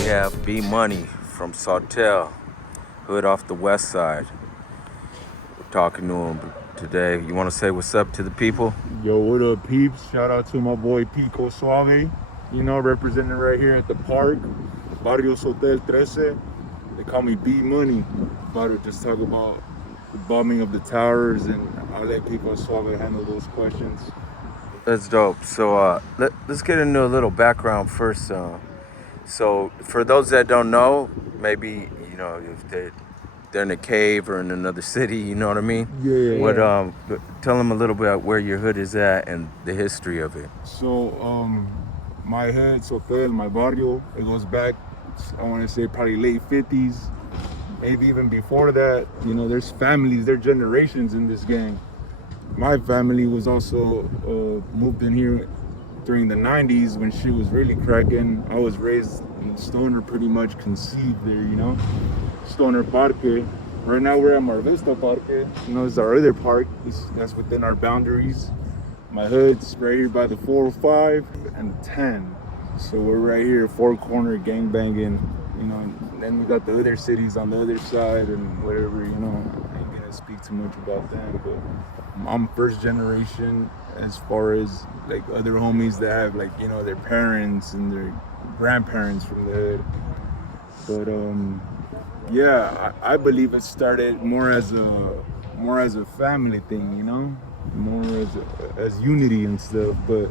We have B Money from Sotel, hood off the west side. We're talking to him today. You want to say what's up to the people? Yo, what up, peeps? Shout out to my boy Pico Suave, representing right here at the park, Barrio Sotel 13. They call me B Money. About to just talk about the bombing of the towers, and I'll let Pico Suave handle those questions. That's dope. So let's get into a little background first. So for those that don't know, maybe if they're in a cave or in another city, you know what I mean? Yeah. Tell them a little bit about where your hood is at and the history of it. So, my hood, Sotel, my barrio, it goes back, I want to say probably late 50s, maybe even before that. There's families, there's generations in this gang. My family was also moved in here during the 90s when shit was really cracking. I was raised in Stoner, pretty much conceived there, Stoner Parque. Right now we're at Mar Vista Parque. It's our other park. That's within our boundaries. My hood's right here by the 405 and 10. So we're right here, four corner gang banging, and then we got the other cities on the other side and whatever, I ain't gonna speak too much about them, but I'm first generation as far as like other homies that have their parents and their grandparents from the hood. But yeah, I believe it started more as a family thing, more as unity and stuff. But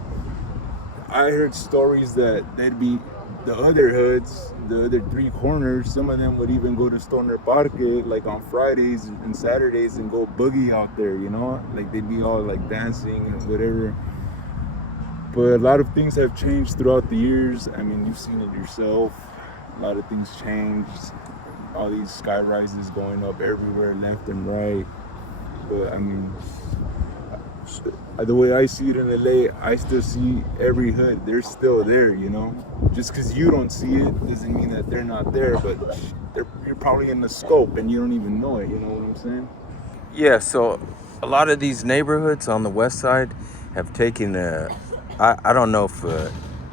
I heard stories that they'd be the other hoods, the other three corners, some of them would even go to Stoner Parque like on Fridays and Saturdays and go boogie out there, like they'd be all like dancing and whatever. But a lot of things have changed throughout the years. I mean, you've seen it yourself. A lot of things changed. All these sky rises going up everywhere, left and right. But I mean, the way I see it in LA, I still see every hood. They're still there, Just because you don't see it doesn't mean that they're not there, but you're probably in the scope and you don't even know it, you know what I'm saying? Yeah, so a lot of these neighborhoods on the west side have taken I don't know if a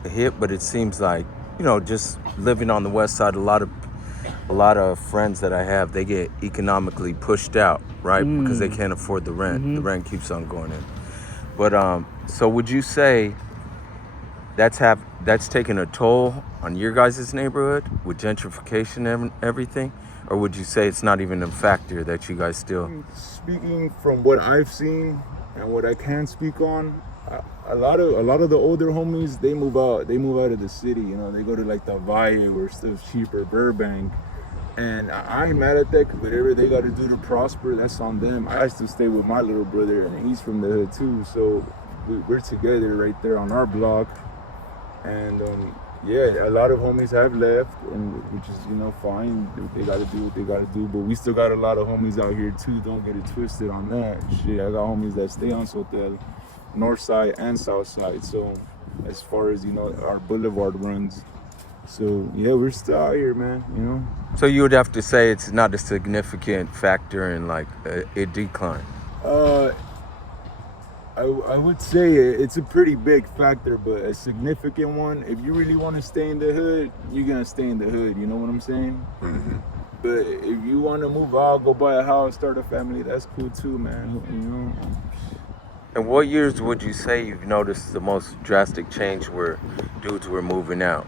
hit, but it seems like, just living on the west side, a lot of friends that I have, they get economically pushed out, right? Because they can't afford the rent. The rent keeps on going in. But so would you say that's taken a toll on your guys' neighborhood with gentrification and everything? Or would you say it's not even a factor that you guys still... Speaking from what I've seen and what I can speak on, a lot of the older homies, they move out of the city, they go to like the Valle where stuff's cheaper, Burbank. And I ain't mad at that, because whatever they got to do to prosper, that's on them. I still stay with my little brother, and he's from the hood too, so we're together right there on our block. And yeah, a lot of homies have left, and which is fine. They got to do what they got to do, but we still got a lot of homies out here too. Don't get it twisted on that shit. I got homies that stay on Sotel, north side and south side. So as far as our boulevard runs. So yeah, we're still out here, man. So you would have to say it's not a significant factor in like a decline. I would say it's a pretty big factor, but a significant one. If you really want to stay in the hood, you're gonna stay in the hood. You know what I'm saying? Mm-hmm. But if you want to move out, go buy a house, start a family, that's cool too, man. And what years would you say you've noticed the most drastic change where dudes were moving out?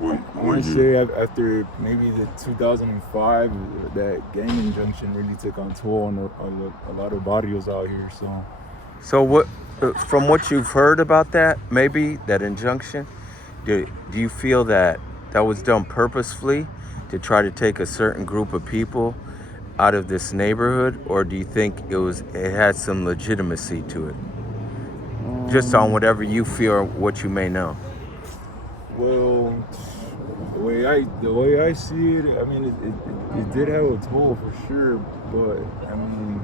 I want to say after maybe the 2005, that gang injunction really took on toll on a lot of barrios out here. So what, from what you've heard about that, maybe that injunction, do you feel that was done purposefully to try to take a certain group of people out of this neighborhood, or do you think it had some legitimacy to it? Just on whatever you feel or what you may know. Well, the way I see it, I mean, it did have a toll for sure, but I mean,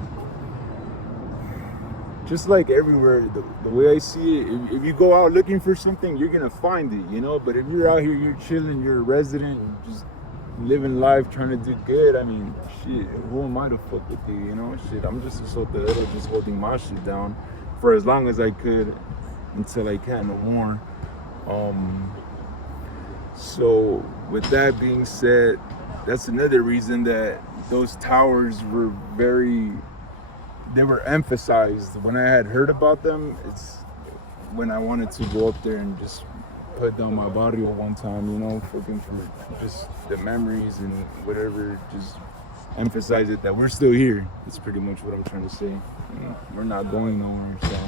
just like everywhere, the way I see it, if you go out looking for something, you're gonna find it, But if you're out here, you're chilling, you're a resident, just living life, trying to do good. I mean, shit, who am I to fuck with you, Shit, I'm just a Sotelero, just holding my shit down for as long as I could until I can't no more. So with that being said, that's another reason that those towers were they were emphasized. When I had heard about them, it's when I wanted to go up there and just put down my barrio one time, you know, fucking for just the memories and whatever, just emphasize it that we're still here. It's pretty much what I'm trying to say. You know, we're not going nowhere, so.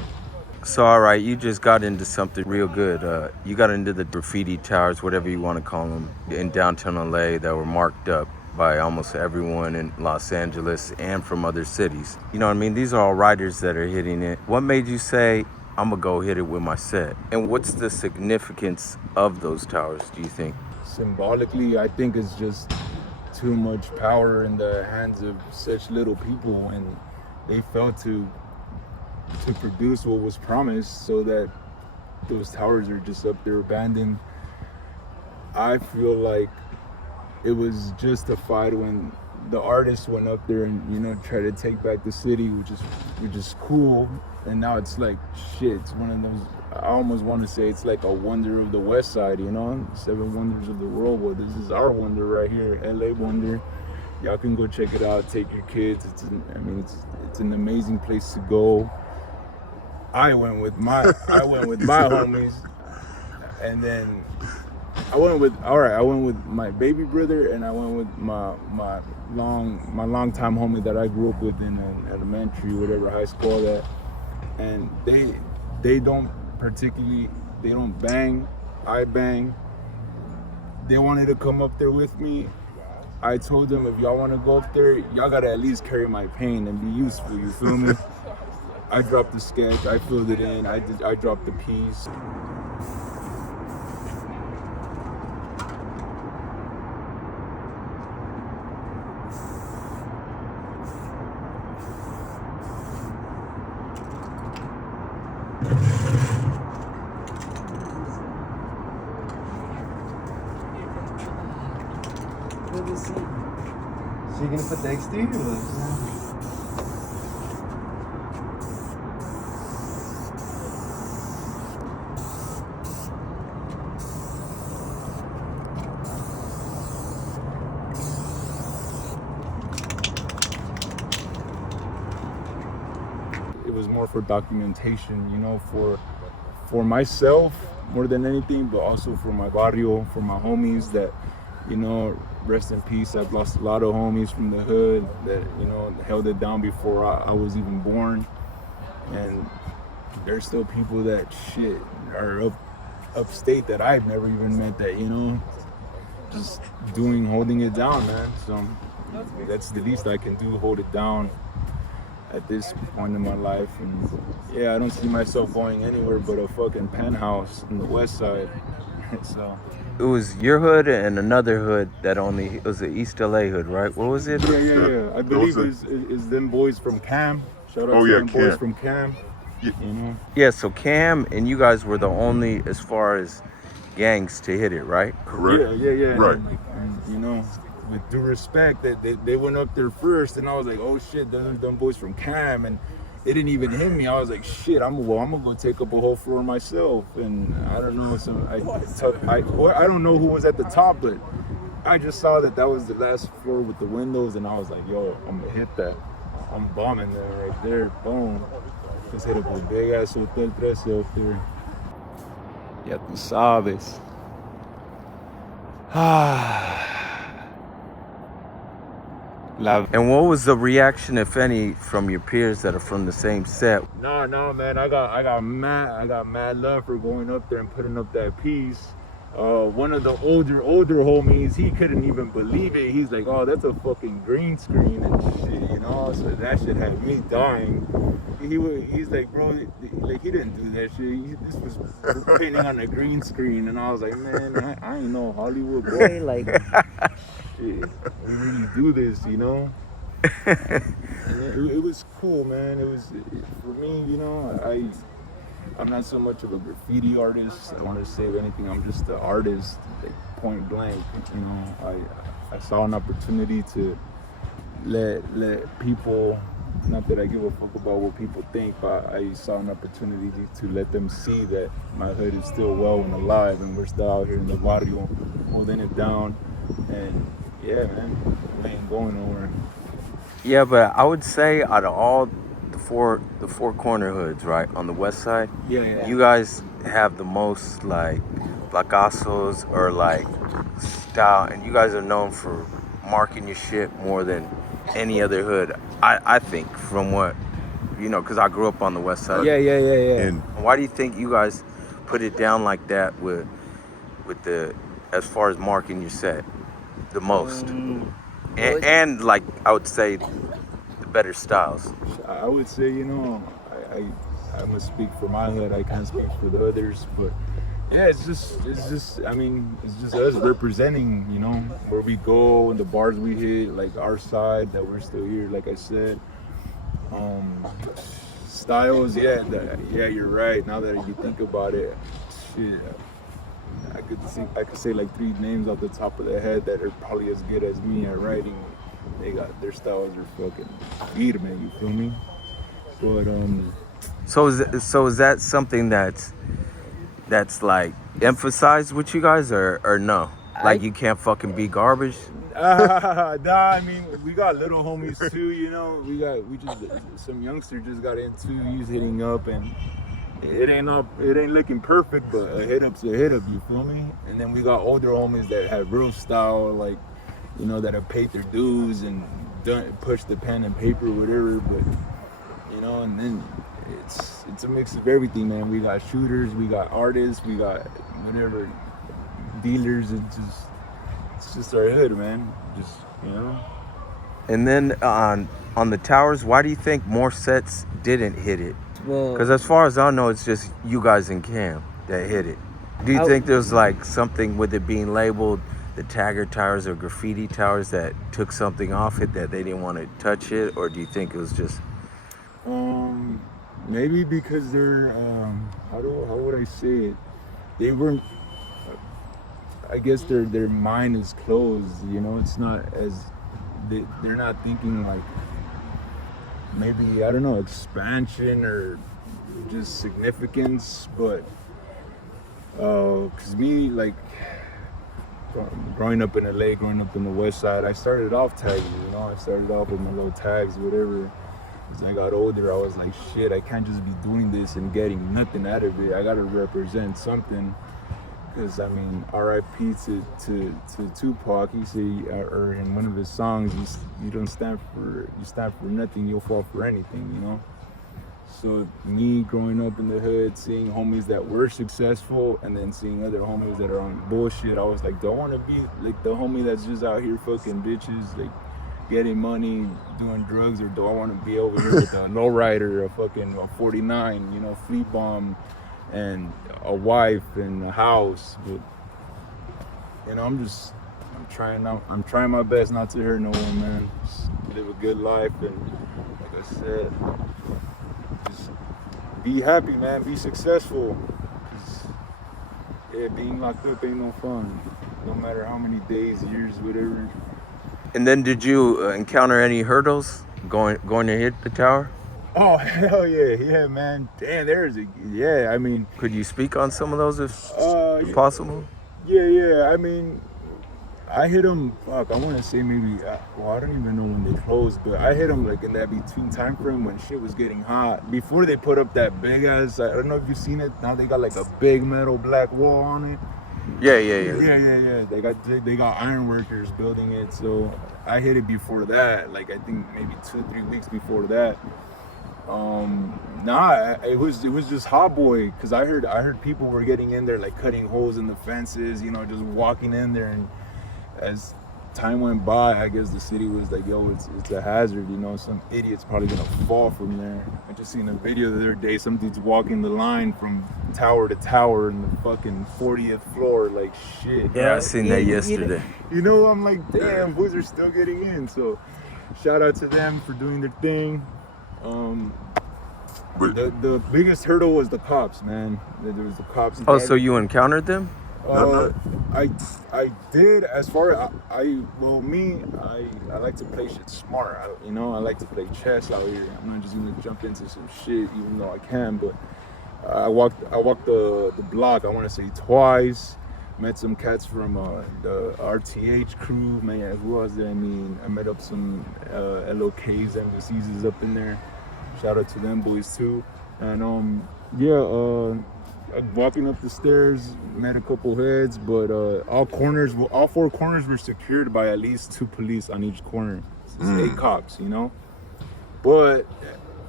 So, all right, you just got into something real good. You got into the graffiti towers, whatever you want to call them, in downtown LA that were marked up by almost everyone in Los Angeles and from other cities. You know what I mean? These are all writers that are hitting it. What made you say, I'm gonna go hit it with my set? And what's the significance of those towers, do you think? Symbolically, I think it's just too much power in the hands of such little people, and they failed to produce what was promised, so that those towers are just up there abandoned. I feel like it was justified when the artists went up there and, you know, tried to take back the city, which is cool. And now it's like, shit, it's one of those, I almost want to say it's like a wonder of the West Side, you know? 7 wonders of the world. Well, this is our wonder right here, LA wonder. Y'all can go check it out, take your kids. It's an amazing place to go. I went with my homies, and then I went with my baby brother, and I went with my longtime homie that I grew up with in elementary, whatever, high school, all that. And they don't bang, I bang. They wanted to come up there with me. I told them, if y'all want to go up there, y'all gotta at least carry my pain and be useful, you feel me? I dropped the sketch, I filled it in, I dropped the piece. So you're gonna put the exterior ones? It was more for documentation, you know, for myself more than anything, but also for my barrio, for my homies that, you know, rest in peace. I've lost a lot of homies from the hood that, you know, held it down before I was even born. And there's still people that shit are upstate that I've never even met that, you know, just holding it down, man. So that's the least I can do, hold it down at this point in my life. And yeah, I don't see myself going anywhere but a fucking penthouse in the West Side. So It was your hood and another hood that it was the East LA hood, right? What was it? Yeah. I believe it's them boys from Cam. Shout out to them Cam. boys from Cam. You know? Yeah, so Cam and you guys were the only, as far as gangs, to hit it, right? Correct. Yeah. Right. And, you know, with due respect, that they went up there first, and I was like, oh shit, them boys from Cam, and it didn't even hit me. I was like, shit, I'm gonna go take up a whole floor myself. And I don't know, I don't know who was at the top, but I just saw that was the last floor with the windows, and I was like, yo, I'm gonna hit that. I'm bombing there, right there, boom. Just hit up a big ass Sotel 13 up there. Ya tú sabes. And what was the reaction, if any, from your peers that are from the same set? No, man. I got mad love for going up there and putting up that piece. One of the older homies, he couldn't even believe it. He's like, oh, that's a fucking green screen and shit, you know. So that shit had me dying. He's like, bro, like he didn't do that shit. This was painting on a green screen, and I was like, man, I ain't no Hollywood boy. Like, shit, we really do this, you know. And it was cool, man. For me, you know, I'm not so much of a graffiti artist. I want to say, if anything, I'm just an artist, like, point blank. You know, I saw an opportunity to let people, not that I give a fuck about what people think, but I saw an opportunity to let them see that my hood is still well and alive, and we're still out here in the barrio holding it down, and yeah, man, we ain't going nowhere. Yeah, but I would say out of all the four corner hoods, right, on the west side, Yeah. you guys have the most like placazos or like style, and you guys are known for marking your shit more than any other hood. I think from what because I grew up on the west side. Yeah. And why do you think you guys put it down like that with the as far as marking your set the most? Well, And like I would say the better styles. I would say, I must speak for my hood. I can't speak for the others, but yeah, it's just. I mean, it's just us representing, where we go and the bars we hit, like our side that we're still here. Like I said, styles. Yeah, you're right. Now that you think about it, shit. I could say like 3 names off the top of the head that are probably as good as me at writing. They got their styles are fucking firme, you feel me? But So is that something that's like emphasized with you guys or no? Like you can't fucking be garbage? nah, I mean we got little homies too, we just some youngster just got into, he's hitting up, and it ain't looking perfect, but a hit up's a hit up, you feel me? And then we got older homies that have real style, like, that have paid their dues and pushed the pen and paper, whatever, but, and then it's a mix of everything, man. We got shooters, we got artists, we got whatever, dealers. It's just our hood, man. And then on the towers, why do you think more sets didn't hit it? well, Because as far as I know, it's just you guys and Cam that hit it. Do you think there's like something with it being labeled the Tagger Towers or Graffiti Towers that took something off it that they didn't want to touch it? Or do you think it was just... Maybe because they're, how would I say it? They weren't, I guess their mind is closed, it's not as, they're not thinking like, maybe, I don't know, expansion or just significance, but, cause me, like, growing up in LA, growing up in the west side, I started off tagging, I started off with my little tags, whatever. As I got older, I was like, shit, I can't just be doing this and getting nothing out of it. I gotta represent something. Cause I mean, R.I.P. to Tupac, he said, or in one of his songs, you stand for nothing, you'll fall for anything, So me growing up in the hood, seeing homies that were successful, and then seeing other homies that are on bullshit, I was like, do I want to be like the homie that's just out here fucking bitches, like getting money, doing drugs, or do I want to be over here with a lowrider, a 49, fleet bomb, and a wife and a house? But I'm trying my best not to hurt no one, man. Just live a good life, and like I said, just be happy, man. Be successful. 'Cause, yeah, being locked up ain't no fun. No matter how many days, years, whatever. And then did you encounter any hurdles going to hit the tower? Oh, hell yeah, man. Damn, I mean. Could you speak on some of those if possible? Yeah, I mean, I hit them, I want to say maybe, I don't even know when they closed, but I hit them like in that between time frame when shit was getting hot. Before they put up that big ass, I don't know if you've seen it, now they got like a big metal black wall on it. Yeah. Yeah. They got iron workers building it, so I hit it before that, like I think maybe 2-3 weeks before that. It was just hot boy, because I heard people were getting in there like cutting holes in the fences, just walking in there, and as time went by, I guess the city was like, yo, it's a hazard, some idiot's probably gonna fall from there. I just seen a video the other day, some dude's walking the line from tower to tower in the fucking 40th floor, like shit. Yeah, I seen that yesterday. I'm like, damn, boys are still getting in, so shout out to them for doing their thing. The biggest hurdle was the cops, man. There was the cops. Oh, so you encountered them? I did. As far as I like to play shit smart. I like to play chess out here. I'm not just gonna jump into some shit, even though I can. But I walked the block, I want to say twice. Met some cats from the RTH crew, man. Who was there? I mean, I met up some LOKs, embassies up in there. Shout out to them boys too. And walking up the stairs, met a couple heads, but all four corners were secured by at least 2 police on each corner. It's 8 cops, you know. But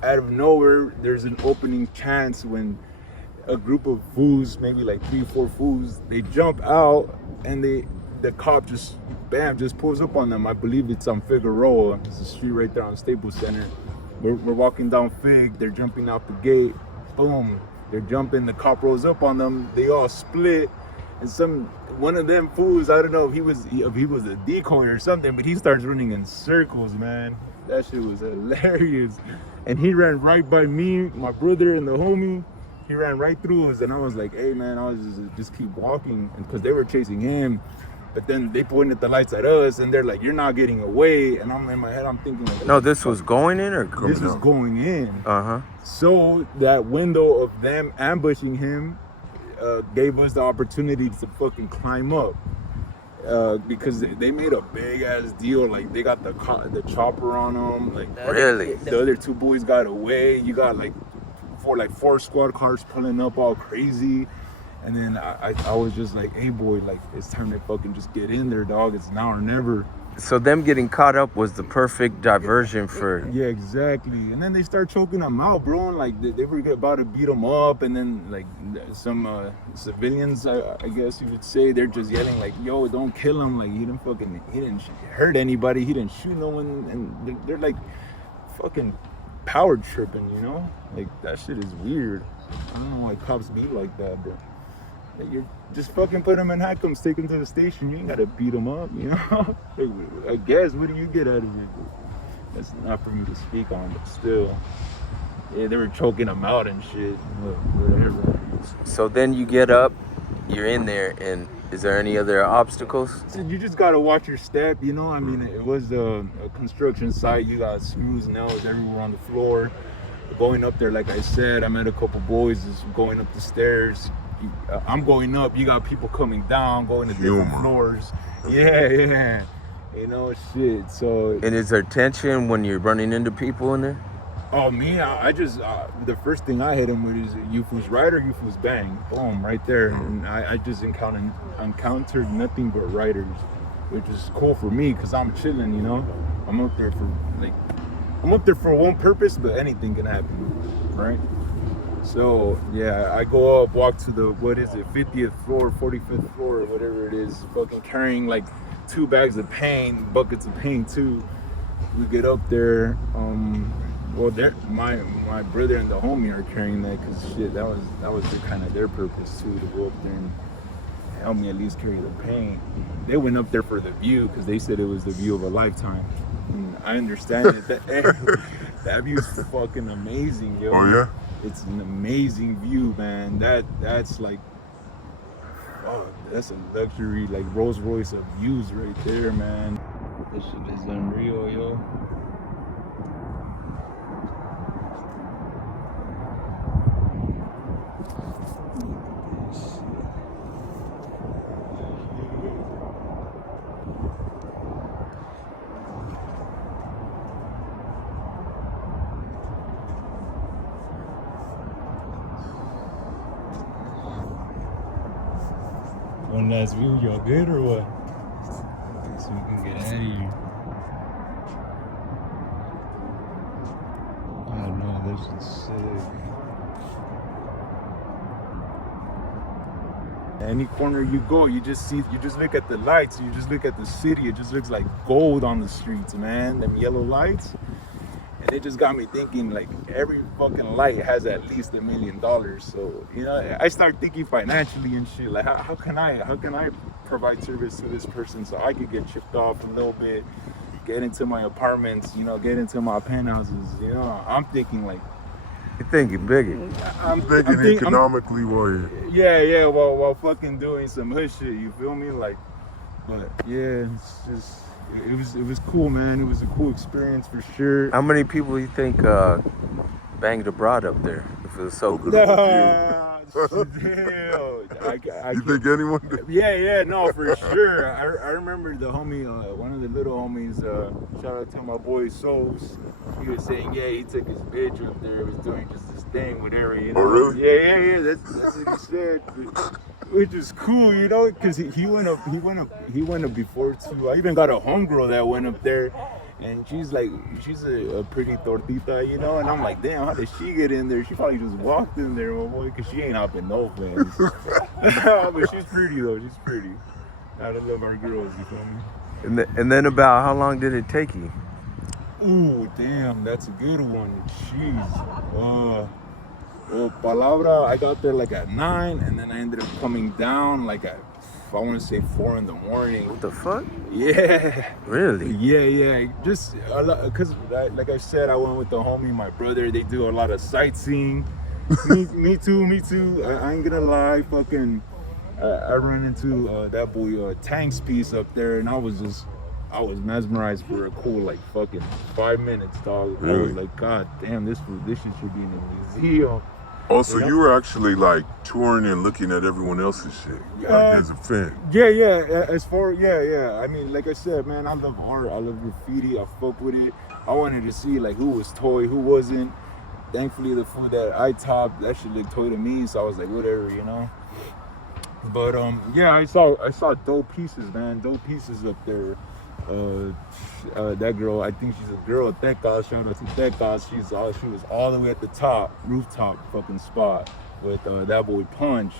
out of nowhere, there's an opening chance when a group of fools, maybe like 3-4 fools, they jump out and the cop just pulls up on them. I believe it's on Figueroa. It's a street right there on Staples Center. We're walking down Fig, they're jumping out the gate, boom, they're jumping, the cop rolls up on them, they all split, and one of them fools, I don't know if he was a decoy or something, but he starts running in circles, man. That shit was hilarious. And he ran right by me, my brother, and the homie. He ran right through us, and I was like, hey man, I was just keep walking, because they were chasing him. But then they pointed the lights at us, and they're like, you're not getting away. And I'm in my head, I'm thinking like, No, this was going in or coming this was out? going in. Uh-huh. So that window of them ambushing him gave us the opportunity to fucking climb up. Because they made a big ass deal. Like they got the chopper on them. Like Really? the other 2 boys got away. You got like 4 squad cars pulling up all crazy. And then I was just like, hey boy, like it's time to fucking just get in there, dog. It's now or never. So them getting caught up was the perfect diversion for... Yeah, exactly. And then they start choking them out, bro. And like they were about to beat them up. And then like some civilians, I guess you would say, they're just yelling like, yo, don't kill him. Like he didn't hurt anybody. He didn't shoot no one. And they're like fucking power tripping, you know? Like that shit is weird. I don't know why cops be like that, but you just fucking put them in handcuffs, take them to the station. You ain't gotta beat them up, you know? Like, I guess, what do you get out of it? That's not for me to speak on, but still. Yeah, they were choking them out and shit. Whatever. So then you get up, you're in there, and is there any other obstacles? So you just gotta watch your step, you know? I mean, it was a construction site. You got screws, nails everywhere on the floor. Going up there, like I said, I met a couple boys just going up the stairs. I'm going up, you got people coming down, going to different floors. Yeah. You know, shit, so... And is there tension when you're running into people in there? Oh, me, I just... the first thing I hit him with is Yuus Rider, Yuus bang. Boom, right there. And I just encountered nothing but riders, which is cool for me, because I'm chilling, you know? I'm up there for one purpose, but anything can happen, right? So yeah, I go up, walk to the 50th floor, 45th floor, or whatever it is, fucking carrying like 2 bags of paint, buckets of paint too. We get up there, my brother and the homie are carrying that, because shit, that was kind of their purpose too, to go up there and help me at least carry the paint. They went up there for the view, because they said it was the view of a lifetime. And I understand that view is fucking amazing, yo. Oh yeah? It's an amazing view, man. That's like, oh, that's a luxury, like Rolls Royce of views right there, man. This shit is unreal, yo. One last view, y'all good or what? So we can get out of here. Oh no, this is sick. Any corner you go, you just look at the lights, you just look at the city, it just looks like gold on the streets, man. Them yellow lights. And it just got me thinking, like, every fucking light has at least $1 million. So, you know, I start thinking financially and shit. Like, how can I provide service to this person so I could get chipped off a little bit, get into my apartments, you know, get into my penthouses. You know, I'm thinking like, You're thinking bigger. I'm thinking economically while yeah, while fucking doing some hood shit. You feel me? Like, but yeah, it's just. It was cool, man. It was a cool experience for sure. How many people do you think banged abroad up there? If it was so good. Hell, I You think anyone did? Yeah, no, for sure. I remember the homie, one of the little homies, shout out to my boy Souls. He was saying, yeah, he took his bitch up there, was doing just this thing, whatever, you know. Oh, really? Yeah, that's what he said. Which is cool, you know, because he went up before too. I even got a homegirl that went up there. And she's a pretty tortita, you know, and I'm like, damn, how did she get in there? She probably just walked in there, my boy, because she ain't hopping no fence. But she's pretty, though. She's pretty. I love our girls, you feel me? And then about how long did it take you? Ooh, damn, that's a good one. Jeez. Palabra, I got there like at 9, and then I ended up coming down like at, I want to say 4 in the morning. What the fuck? Yeah. Really? Yeah. Just because, like I said, I went with the homie, my brother. They do a lot of sightseeing. me too. I ain't gonna lie. Fucking, I ran into that boy Tank's piece up there, and I was mesmerized for a cool like fucking 5 minutes, dog. Really? I was like, God damn, this shit should be in a museum. Oh, so you were actually like touring and looking at everyone else's shit like, as a fan. Yeah. As far, yeah. I mean, like I said, man, I love art. I love graffiti. I fuck with it. I wanted to see like who was toy, who wasn't. Thankfully, the food that I topped, that shit looked toy to me. So I was like, whatever, you know. But yeah, I saw dope pieces, man. Dope pieces up there. That girl, I think she's a girl, Tecas, shout out to Tecas. She was all the way at the top, rooftop fucking spot with that boy Punch.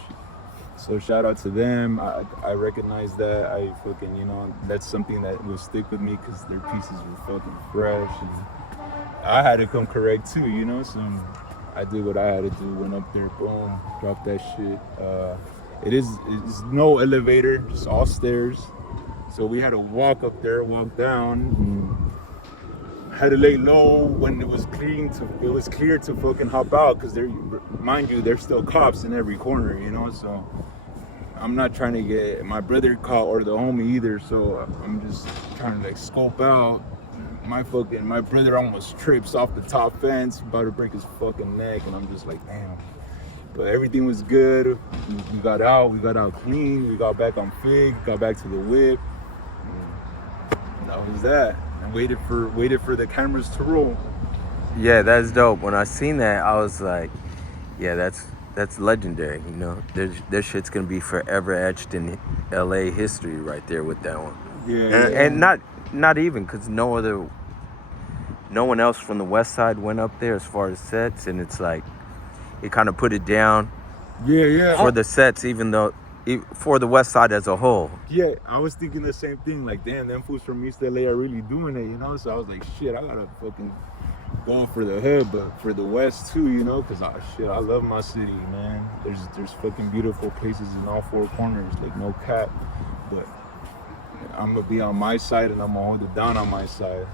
So shout out to them. I recognize that. I fucking, you know, that's something that will stick with me because their pieces were fucking fresh. And I had to come correct too, you know, so I did what I had to do, went up there, boom, dropped that shit. It's no elevator, just all stairs. So we had to walk up there, walk down, had to lay low when it was clear to fucking hop out, because mind you, there's still cops in every corner, you know, so I'm not trying to get my brother caught or the homie either, so I'm just trying to like scope out. My brother almost trips off the top fence, about to break his fucking neck, and I'm just like, damn. But everything was good. We got out clean, we got back on Fig, got back to the whip. That was that. I waited for the cameras to roll. Yeah, that's dope. When I seen that, I was like, yeah, that's legendary, you know. Their shit's gonna be forever etched in LA history right there with that one. Yeah. And not even because no one else from the west side went up there as far as sets, and it's like it kind of put it down. Yeah. For the sets, even though for the west side as a whole. Yeah, I was thinking the same thing. Like, damn, them fools from East LA are really doing it, you know. So I was like, shit, I gotta fucking go for the hood, but for the west too, you know, because I love my city, man. There's fucking beautiful places in all 4 corners, like no cap. But I'm gonna be on my side, and I'm gonna hold it down on my side.